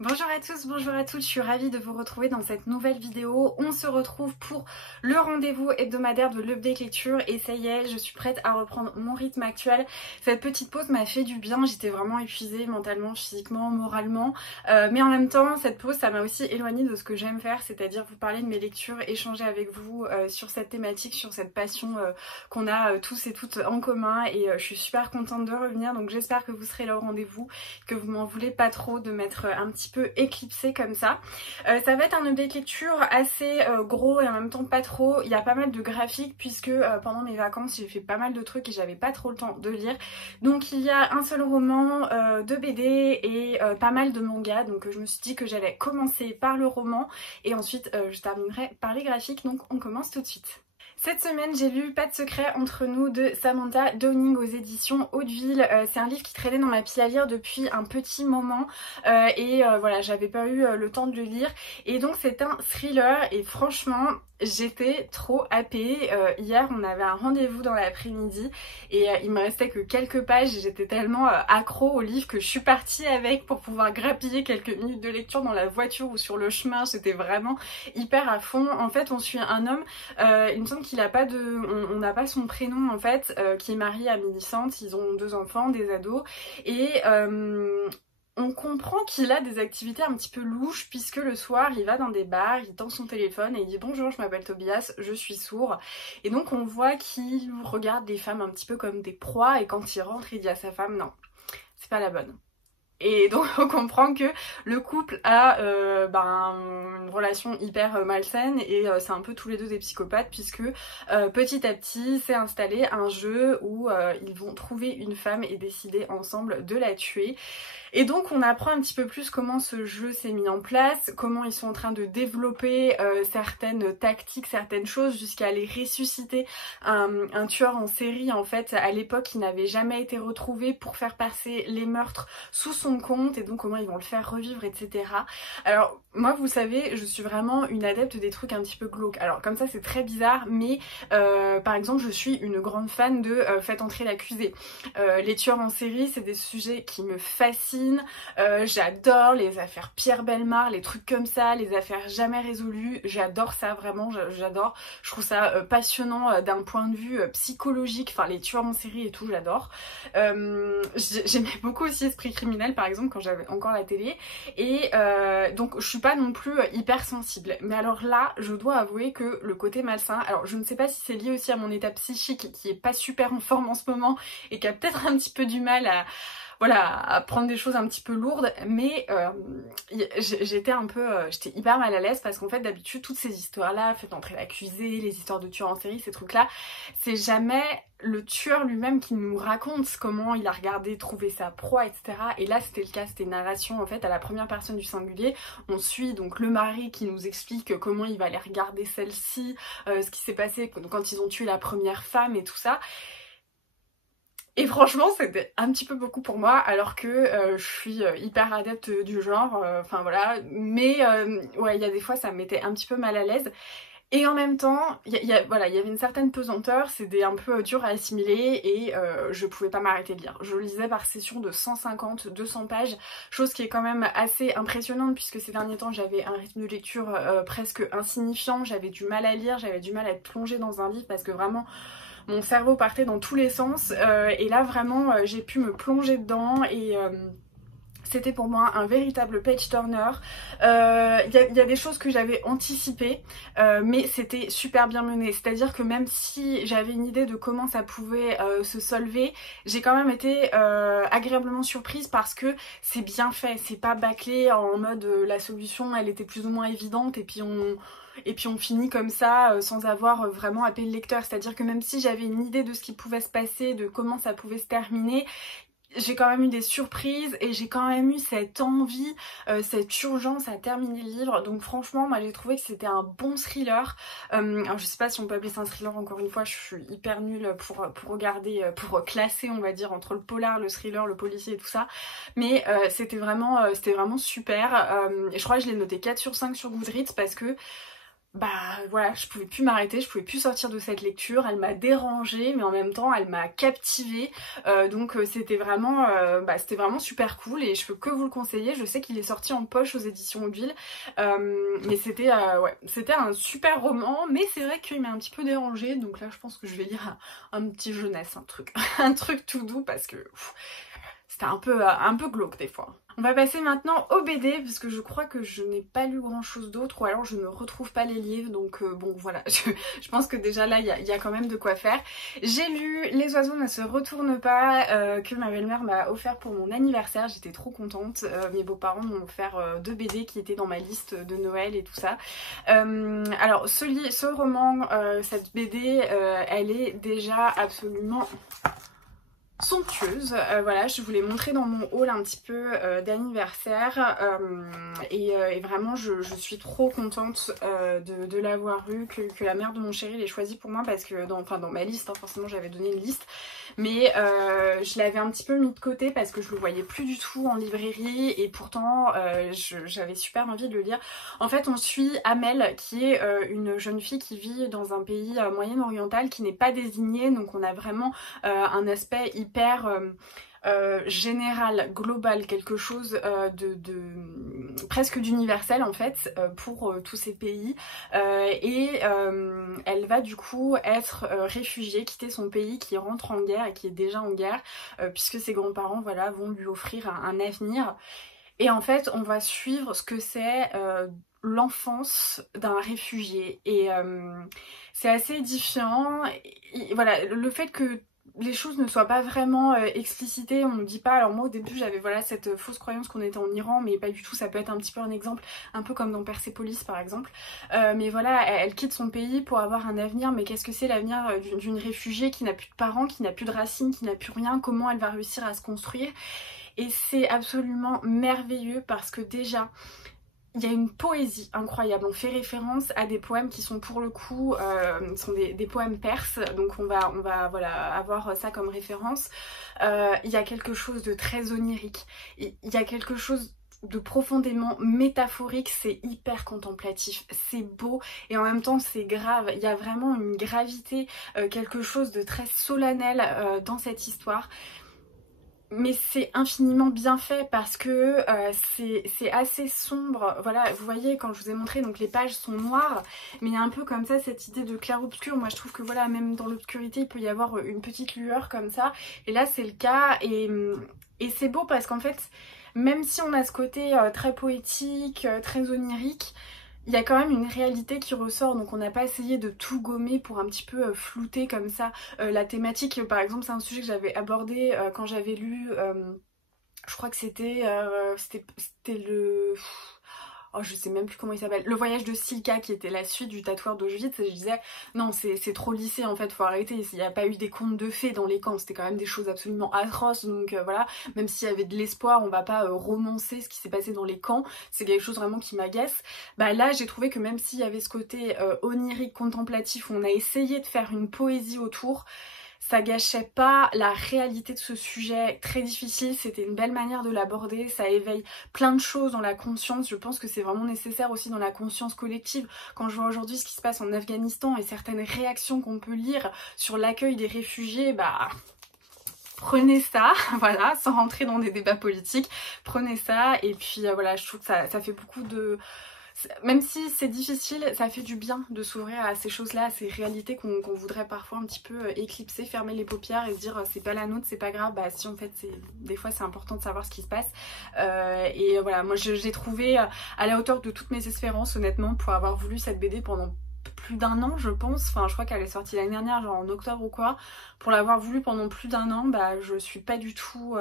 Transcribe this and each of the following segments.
Bonjour à tous, bonjour à toutes, je suis ravie de vous retrouver dans cette nouvelle vidéo. On se retrouve pour le rendez-vous hebdomadaire de l'Update Lecture et ça y est, je suis prête à reprendre mon rythme actuel. Cette petite pause m'a fait du bien, j'étais vraiment épuisée mentalement, physiquement, moralement. Mais en même temps, cette pause, ça m'a aussi éloignée de ce que j'aime faire, c'est-à-dire vous parler de mes lectures, échanger avec vous sur cette thématique, sur cette passion qu'on a tous et toutes en commun. Et je suis super contente de revenir, donc j'espère que vous serez là au rendez-vous, que vous m'en voulez pas trop de m'être un petit peu éclipsée comme ça. Ça va être un update lecture assez gros et en même temps pas trop. Il y a pas mal de graphiques puisque pendant mes vacances j'ai fait pas mal de trucs et j'avais pas trop le temps de lire. Donc il y a un seul roman, de BD et pas mal de mangas. Donc je me suis dit que j'allais commencer par le roman et ensuite je terminerai par les graphiques. Donc on commence tout de suite. Cette semaine, j'ai lu Pas de secret entre nous de Samantha Downing aux éditions Hauteville. C'est un livre qui traînait dans ma pile à lire depuis un petit moment et voilà, j'avais pas eu le temps de le lire. Et donc c'est un thriller et franchement, j'étais trop happée. Hier, on avait un rendez-vous dans l'après-midi et il me restait que quelques pages et j'étais tellement accro au livre que je suis partie avec pour pouvoir grappiller quelques minutes de lecture dans la voiture ou sur le chemin. J'étais vraiment hyper à fond. En fait, on suit un homme, il me semble qu'il a pas de... on n'a pas son prénom en fait, qui est marié à Millicent. Ils ont 2 enfants, des ados et... on comprend qu'il a des activités un petit peu louches puisque le soir il va dans des bars, il tend son téléphone et il dit bonjour, je m'appelle Tobias, je suis sourd. Et donc on voit qu'il regarde les femmes un petit peu comme des proies et quand il rentre il dit à sa femme non, c'est pas la bonne. Et donc on comprend que le couple a une relation hyper malsaine et c'est un peu tous les deux des psychopathes puisque petit à petit s'est installé un jeu où ils vont trouver une femme et décider ensemble de la tuer. Et donc on apprend un petit peu plus comment ce jeu s'est mis en place, comment ils sont en train de développer certaines tactiques, certaines choses jusqu'à aller ressusciter un tueur en série en fait à l'époque qui n'avait jamais été retrouvé pour faire passer les meurtres sous son compte et donc comment ils vont le faire revivre, etc. Alors moi vous savez, je suis vraiment une adepte des trucs un petit peu glauques. Alors comme ça c'est très bizarre mais par exemple je suis une grande fan de Faites entrer l'accusé. Les tueurs en série c'est des sujets qui me fascinent. J'adore les affaires Pierre Bellemare, les trucs comme ça, les affaires jamais résolues, j'adore ça vraiment, j'adore, je trouve ça passionnant d'un point de vue psychologique, enfin les tueurs en série et tout, j'adore. J'aimais beaucoup aussi Esprit criminel par exemple quand j'avais encore la télé et donc je suis pas non plus hyper sensible, mais alors là je dois avouer que le côté malsain, alors je ne sais pas si c'est lié aussi à mon état psychique qui est pas super en forme en ce moment et qui a peut-être un petit peu du mal à prendre des choses un petit peu lourdes, mais j'étais hyper mal à l'aise parce qu'en fait d'habitude toutes ces histoires là, Faites entrer l'accusé, les histoires de tueurs en série, ces trucs là, c'est jamais le tueur lui-même qui nous raconte comment il a regardé trouver sa proie, etc. Et là c'était le cas, c'était une narration en fait à la première personne du singulier. On suit donc le mari qui nous explique comment il va aller regarder celle-ci, ce qui s'est passé quand ils ont tué la première femme et tout ça. Et franchement c'était un petit peu beaucoup pour moi alors que je suis hyper adepte du genre, enfin voilà, mais ouais il y a des fois ça me mettait un petit peu mal à l'aise. Et en même temps, voilà, il y avait une certaine pesanteur, c'était un peu dur à assimiler et je pouvais pas m'arrêter de lire. Je lisais par session de 150-200 pages, chose qui est quand même assez impressionnante puisque ces derniers temps j'avais un rythme de lecture presque insignifiant, j'avais du mal à lire, j'avais du mal à être plongée dans un livre parce que vraiment mon cerveau partait dans tous les sens et là vraiment j'ai pu me plonger dedans et c'était pour moi un véritable page turner. Y a des choses que j'avais anticipées, mais c'était super bien mené. C'est-à-dire que même si j'avais une idée de comment ça pouvait se solver, j'ai quand même été agréablement surprise parce que c'est bien fait. C'est pas bâclé en mode la solution elle était plus ou moins évidente et puis on finit comme ça sans avoir vraiment appelé le lecteur. C'est-à-dire que même si j'avais une idée de ce qui pouvait se passer, de comment ça pouvait se terminer, j'ai quand même eu des surprises et j'ai quand même eu cette envie, cette urgence à terminer le livre. Donc franchement moi j'ai trouvé que c'était un bon thriller. Alors je sais pas si on peut appeler ça un thriller, encore une fois je suis hyper nulle pour regarder, pour classer on va dire entre le polar, le thriller, le policier et tout ça. Mais c'était vraiment super. Et je crois que je l'ai noté 4/5 sur Goodreads parce que bah voilà, je pouvais plus m'arrêter, je pouvais plus sortir de cette lecture, elle m'a dérangée mais en même temps elle m'a captivée, donc c'était vraiment super cool et je peux que vous le conseiller. Je sais qu'il est sorti en poche aux éditions Mobile, mais c'était un super roman, mais c'est vrai qu'il m'a un petit peu dérangée, donc là je pense que je vais lire un petit jeunesse, un truc, un truc tout doux parce que c'était un peu glauque des fois. On va passer maintenant au BD parce que je crois que je n'ai pas lu grand chose d'autre ou alors je ne retrouve pas les livres, donc bon voilà, je pense que déjà là il y a quand même de quoi faire. J'ai lu Les oiseaux ne se retournent pas, que ma belle-mère m'a offert pour mon anniversaire, j'étais trop contente. Mes beaux-parents m'ont offert 2 BD qui étaient dans ma liste de Noël et tout ça. Alors ce roman, cette BD, elle est déjà absolument somptueuse. Voilà, je vous l'ai montré dans mon haul un petit peu d'anniversaire, et vraiment je suis trop contente de l'avoir eu, que la mère de mon chéri l'ait choisi pour moi, parce que dans ma liste, hein, forcément j'avais donné une liste, mais je l'avais un petit peu mis de côté parce que je le voyais plus du tout en librairie et pourtant j'avais super envie de le lire. En fait on suit Amel qui est une jeune fille qui vit dans un pays moyen-oriental qui n'est pas désigné, donc on a vraiment un aspect hyper général, global, quelque chose presque d'universel en fait pour tous ces pays, et elle va du coup être réfugiée, quitter son pays qui rentre en guerre et qui est déjà en guerre, puisque ses grands-parents voilà, vont lui offrir un avenir. Et en fait on va suivre ce que c'est l'enfance d'un réfugié, et c'est assez édifiant. Et voilà, le fait que les choses ne soient pas vraiment explicitées, on ne dit pas. Alors moi au début j'avais voilà cette fausse croyance qu'on était en Iran, mais pas du tout. Ça peut être un petit peu un exemple, un peu comme dans Persépolis par exemple, mais voilà, elle quitte son pays pour avoir un avenir, mais qu'est-ce que c'est l'avenir d'une réfugiée qui n'a plus de parents, qui n'a plus de racines, qui n'a plus rien? Comment elle va réussir à se construire? Et c'est absolument merveilleux parce que déjà il y a une poésie incroyable. On fait référence à des poèmes qui sont pour le coup sont des poèmes perses, donc on va voilà, avoir ça comme référence. Il y a quelque chose de très onirique, il y a quelque chose de profondément métaphorique, c'est hyper contemplatif, c'est beau et en même temps c'est grave. Il y a vraiment une gravité, quelque chose de très solennel dans cette histoire. Mais c'est infiniment bien fait parce que c'est assez sombre. Voilà, vous voyez quand je vous ai montré, donc les pages sont noires, mais il y a un peu comme ça cette idée de clair-obscur. Moi je trouve que voilà, même dans l'obscurité il peut y avoir une petite lueur comme ça, et là c'est le cas, et c'est beau parce qu'en fait même si on a ce côté très poétique, très onirique, il y a quand même une réalité qui ressort, donc on n'a pas essayé de tout gommer pour un petit peu flouter comme ça la thématique. Par exemple c'est un sujet que j'avais abordé quand j'avais lu, je crois que c'était le... Oh, je sais même plus comment il s'appelle. Le voyage de Silka, qui était la suite du tatoueur d'Auschwitz. Et je disais, non, c'est trop lissé en fait, faut arrêter. Il n'y a pas eu des contes de fées dans les camps, c'était quand même des choses absolument atroces. Donc voilà, même s'il y avait de l'espoir, on va pas romancer ce qui s'est passé dans les camps. C'est quelque chose vraiment qui m'agace. Bah là, j'ai trouvé que même s'il y avait ce côté onirique, contemplatif, où on a essayé de faire une poésie autour, ça gâchait pas la réalité de ce sujet très difficile. C'était une belle manière de l'aborder, ça éveille plein de choses dans la conscience. Je pense que c'est vraiment nécessaire aussi dans la conscience collective. Quand je vois aujourd'hui ce qui se passe en Afghanistan et certaines réactions qu'on peut lire sur l'accueil des réfugiés, bah... prenez ça, voilà, sans rentrer dans des débats politiques, prenez ça, et puis voilà, je trouve que ça fait beaucoup de... Même si c'est difficile, ça fait du bien de s'ouvrir à ces choses-là, à ces réalités qu'on voudrait parfois un petit peu éclipser, fermer les paupières et se dire c'est pas la nôtre, c'est pas grave. Bah si, en fait des fois c'est important de savoir ce qui se passe. Et voilà, moi j'ai trouvé à la hauteur de toutes mes espérances, honnêtement, pour avoir voulu cette BD pendant plus d'1 an je pense. Enfin je crois qu'elle est sortie l'année dernière, genre en octobre ou quoi. Pour l'avoir voulu pendant plus d'1 an, bah je suis pas du tout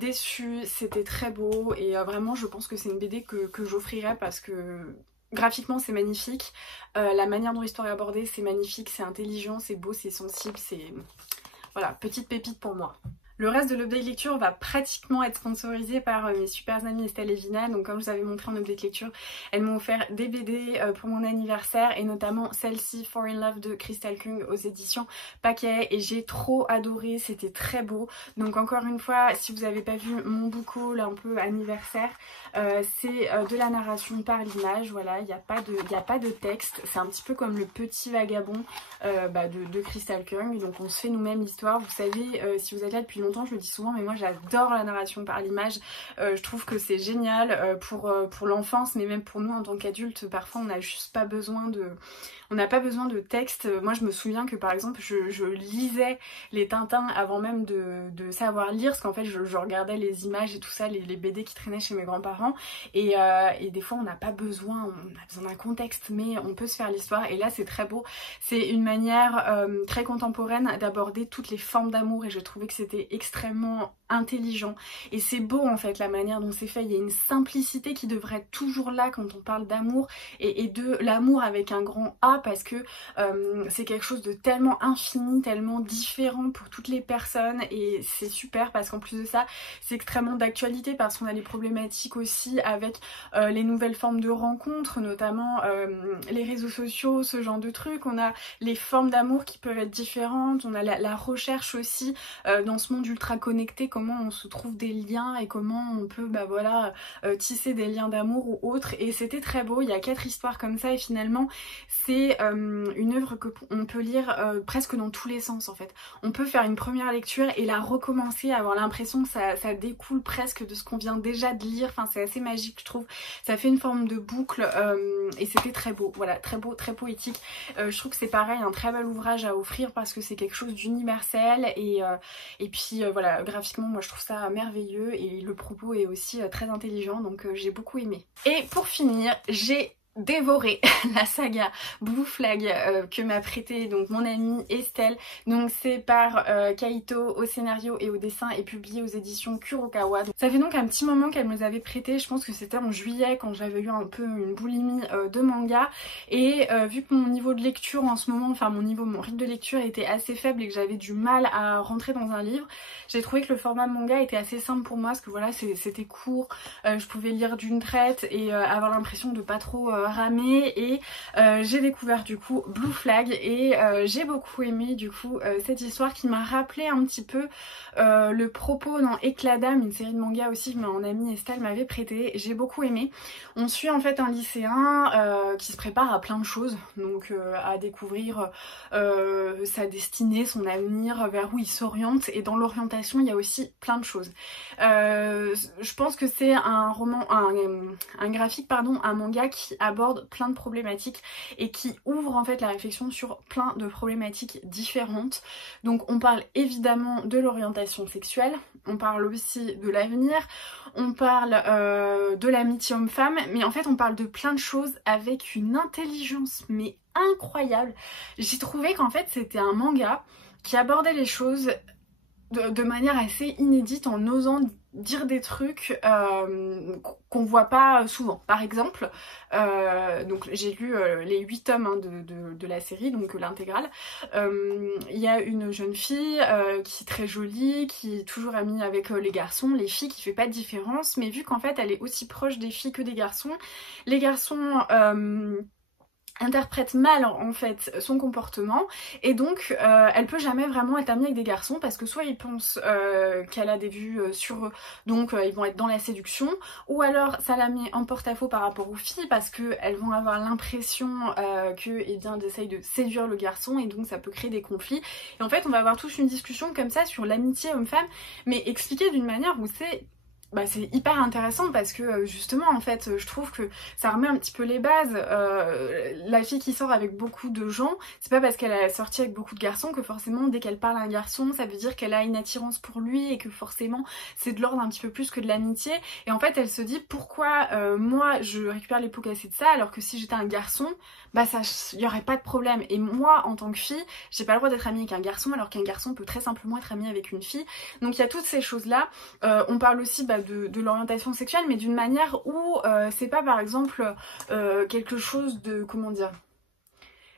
déçue. C'était très beau et vraiment je pense que c'est une BD que j'offrirais parce que graphiquement c'est magnifique, la manière dont l'histoire est abordée c'est magnifique, c'est intelligent, c'est beau, c'est sensible, c'est... Voilà, petite pépite pour moi. Le reste de l'update lecture va pratiquement être sponsorisé par mes super amies Estelle et Vina. Donc comme je vous avais montré en update lecture, elles m'ont offert des BD pour mon anniversaire et notamment celle-ci, For in Love de Crystal Kung aux éditions Paquet, et j'ai trop adoré, c'était très beau. Donc encore une fois, si vous n'avez pas vu mon book haul un peu anniversaire, c'est de la narration par l'image, voilà, il n'y a pas de texte, c'est un petit peu comme le petit vagabond de Crystal Kung. Donc on se fait nous-mêmes l'histoire. Vous savez, si vous êtes là depuis longtemps, je le dis souvent, mais moi j'adore la narration par l'image. Je trouve que c'est génial pour l'enfance, mais même pour nous en tant qu'adultes, parfois on n'a juste pas besoin de... On n'a pas besoin de texte. Moi je me souviens que par exemple je lisais les Tintins avant même de savoir lire, parce qu'en fait je regardais les images et tout ça, les BD qui traînaient chez mes grands-parents, et des fois on n'a pas besoin, on a besoin d'un contexte, mais on peut se faire l'histoire, et là c'est très beau. C'est une manière très contemporaine d'aborder toutes les formes d'amour, et j'ai trouvé que c'était extrêmement intelligent, et c'est beau en fait la manière dont c'est fait. Il y a une simplicité qui devrait être toujours là quand on parle d'amour, et de l'amour avec un grand A, parce que c'est quelque chose de tellement infini, tellement différent pour toutes les personnes, et c'est super parce qu'en plus de ça c'est extrêmement d'actualité, parce qu'on a des problématiques aussi avec les nouvelles formes de rencontres, notamment les réseaux sociaux, ce genre de trucs. On a les formes d'amour qui peuvent être différentes, on a la recherche aussi dans ce monde ultra connecté, comment on se trouve des liens et comment on peut tisser des liens d'amour ou autres, et c'était très beau. Il y a 4 histoires comme ça, et finalement c'est une œuvre qu'on peut lire presque dans tous les sens en fait. On peut faire une première lecture et la recommencer, avoir l'impression que ça découle presque de ce qu'on vient déjà de lire. Enfin c'est assez magique je trouve, ça fait une forme de boucle, et c'était très beau, voilà, très beau, très poétique. Je trouve que c'est pareil, un très bel ouvrage à offrir parce que c'est quelque chose d'universel, et puis voilà, graphiquement moi je trouve ça merveilleux, et le propos est aussi très intelligent, donc j'ai beaucoup aimé. Et pour finir, j'ai dévoré la saga Blue Flag que m'a prêté donc mon amie Estelle. Donc c'est par Kaito au scénario et au dessin, et publié aux éditions Kurokawa. Donc, ça fait donc un petit moment qu'elle me les avait prêté, je pense que c'était en juillet quand j'avais eu un peu une boulimie de manga, et vu que mon niveau de lecture en ce moment, enfin mon rythme de lecture était assez faible et que j'avais du mal à rentrer dans un livre, j'ai trouvé que le format manga était assez simple pour moi, parce que voilà c'était court, je pouvais lire d'une traite et avoir l'impression de pas trop ramer, et j'ai découvert du coup Blue Flag, et j'ai beaucoup aimé du coup cette histoire qui m'a rappelé un petit peu le propos dans Éclat d'âme, une série de mangas aussi que mon amie Estelle m'avait prêté. J'ai beaucoup aimé. On suit en fait un lycéen qui se prépare à plein de choses, donc à découvrir sa destinée, son avenir, vers où il s'oriente, et dans l'orientation il y a aussi plein de choses. Je pense que c'est un roman, un graphique pardon, un manga qui aborde plein de problématiques et qui ouvre en fait la réflexion sur plein de problématiques différentes. Donc on parle évidemment de l'orientation sexuelle, on parle aussi de l'avenir, on parle de l'amitié homme-femme, mais en fait on parle de plein de choses avec une intelligence mais incroyable. J'ai trouvé qu'en fait c'était un manga qui abordait les choses de manière assez inédite, en osant dire des trucs qu'on voit pas souvent. Par exemple, donc j'ai lu les 8 tomes hein, de la série, donc l'intégrale. Il y a une jeune fille qui est très jolie, qui est toujours amie avec les garçons, les filles, qui fait pas de différence, mais vu qu'en fait elle est aussi proche des filles que des garçons, les garçons interprète mal en fait son comportement, et donc elle peut jamais vraiment être amie avec des garçons, parce que soit ils pensent qu'elle a des vues sur eux, donc ils vont être dans la séduction, ou alors ça la met en porte-à-faux par rapport aux filles, parce qu'elles vont avoir l'impression qu'elles essayent de séduire le garçon, et donc ça peut créer des conflits. Et en fait on va avoir tous une discussion comme ça sur l'amitié homme-femme, mais expliquée d'une manière où c'est hyper intéressant, parce que justement en fait je trouve que ça remet un petit peu les bases. La fille qui sort avec beaucoup de gens, c'est pas parce qu'elle a sorti avec beaucoup de garçons que forcément dès qu'elle parle à un garçon ça veut dire qu'elle a une attirance pour lui, et que forcément c'est de l'ordre un petit peu plus que de l'amitié. Et en fait elle se dit pourquoi moi je récupère les pots cassés de ça, alors que si j'étais un garçon il y aurait pas de problème. Et moi en tant que fille j'ai pas le droit d'être amie avec un garçon, alors qu'un garçon peut très simplement être ami avec une fille. Donc il y a toutes ces choses là. On parle aussi de l'orientation sexuelle, mais d'une manière où c'est pas par exemple quelque chose de, comment dire,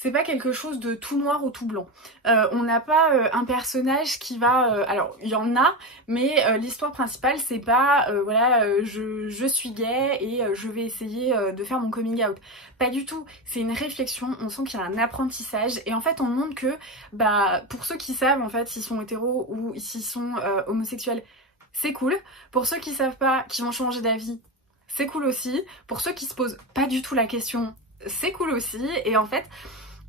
c'est pas quelque chose de tout noir ou tout blanc. On n'a pas un personnage qui va... alors, il y en a, mais l'histoire principale, c'est pas, voilà, je suis gay et je vais essayer de faire mon coming out. Pas du tout. C'est une réflexion, on sent qu'il y a un apprentissage, et en fait, on montre que, bah, pour ceux qui savent, en fait, s'ils sont hétéros ou s'ils sont homosexuels, c'est cool. Pour ceux qui savent pas, qui vont changer d'avis, c'est cool aussi. Pour ceux qui se posent pas du tout la question, c'est cool aussi. Et en fait,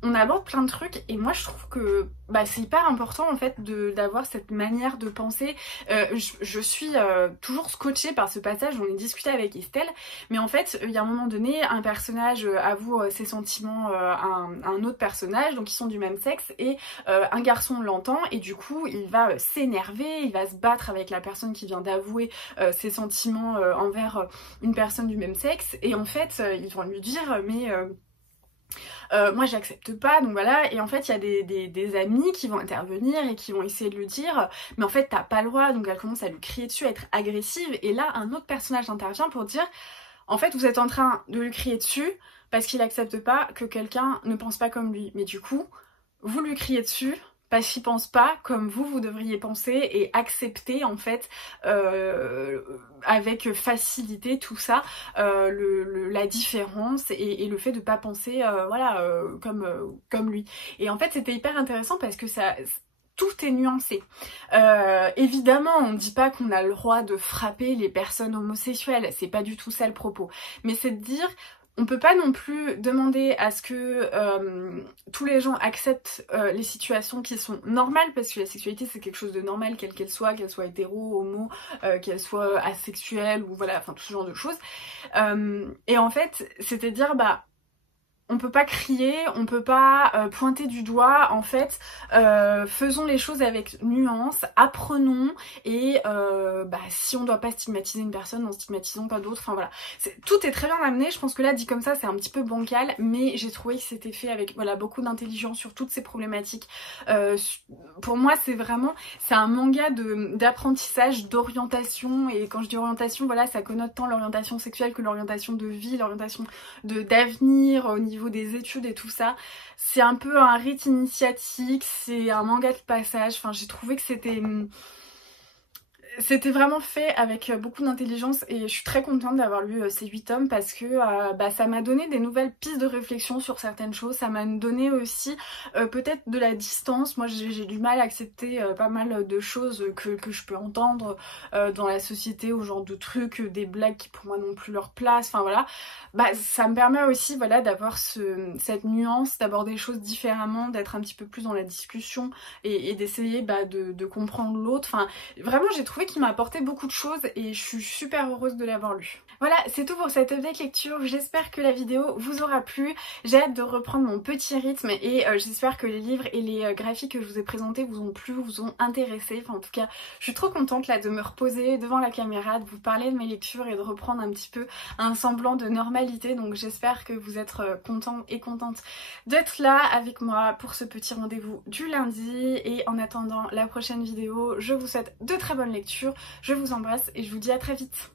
on aborde plein de trucs, et moi je trouve que bah, c'est hyper important en fait d'avoir cette manière de penser. Je suis toujours scotchée par ce passage, on a discuté avec Estelle, mais en fait il y a un moment donné, un personnage avoue ses sentiments à un autre personnage, donc ils sont du même sexe, et un garçon l'entend, et du coup il va s'énerver, il va se battre avec la personne qui vient d'avouer ses sentiments envers une personne du même sexe, et en fait ils vont lui dire mais... moi j'accepte pas, donc voilà. Et en fait il y a des amis qui vont intervenir et qui vont essayer de lui dire mais en fait t'as pas le droit, donc elle commence à lui crier dessus, à être agressive, et là un autre personnage intervient pour dire en fait vous êtes en train de lui crier dessus parce qu'il accepte pas que quelqu'un ne pense pas comme lui, mais du coup vous lui criez dessus parce qu'il pense pas comme vous devriez penser, et accepter en fait avec facilité tout ça, la différence et le fait de pas penser voilà comme lui. Et en fait c'était hyper intéressant parce que ça... tout est nuancé. Évidemment, on ne dit pas qu'on a le droit de frapper les personnes homosexuelles, c'est pas du tout ça le propos. Mais c'est de dire, on peut pas non plus demander à ce que tous les gens acceptent les situations qui sont normales, parce que la sexualité c'est quelque chose de normal, quelle qu'elle soit hétéro, homo, qu'elle soit asexuelle, ou voilà, enfin tout ce genre de choses. Et en fait, c'est-à-dire, bah, on peut pas crier, on peut pas pointer du doigt, en fait, faisons les choses avec nuance, apprenons, et bah, si on doit pas stigmatiser une personne, n'en stigmatisons pas d'autres, enfin voilà. Tout est très bien amené, je pense que là, dit comme ça, c'est un petit peu bancal, mais j'ai trouvé que c'était fait avec voilà, beaucoup d'intelligence sur toutes ces problématiques. Pour moi, c'est un manga d'apprentissage, d'orientation, et quand je dis orientation, voilà, ça connote tant l'orientation sexuelle que l'orientation de vie, l'orientation d'avenir, au niveau des études et tout ça. C'est un peu un rite initiatique, c'est un manga de passage, enfin j'ai trouvé que c'était vraiment fait avec beaucoup d'intelligence, et je suis très contente d'avoir lu ces 8 tomes parce que bah, ça m'a donné des nouvelles pistes de réflexion sur certaines choses, ça m'a donné aussi peut-être de la distance. Moi j'ai du mal à accepter pas mal de choses que je peux entendre dans la société, au genre de trucs, des blagues qui pour moi n'ont plus leur place, enfin voilà. Bah, ça me permet aussi voilà, d'avoir cette nuance, d'aborder les choses différemment, d'être un petit peu plus dans la discussion, et d'essayer bah, de comprendre l'autre. Enfin, vraiment j'ai trouvé qu'il m'a apporté beaucoup de choses, et je suis super heureuse de l'avoir lu. Voilà, c'est tout pour cette update lecture, j'espère que la vidéo vous aura plu, j'ai hâte de reprendre mon petit rythme, et j'espère que les livres et les graphiques que je vous ai présentés vous ont plu, vous ont intéressé. Enfin en tout cas, je suis trop contente là de me reposer devant la caméra, de vous parler de mes lectures et de reprendre un petit peu un semblant de normalité, donc j'espère que vous êtes contents et contentes d'être là avec moi pour ce petit rendez-vous du lundi, et en attendant la prochaine vidéo, je vous souhaite de très bonnes lectures, je vous embrasse et je vous dis à très vite.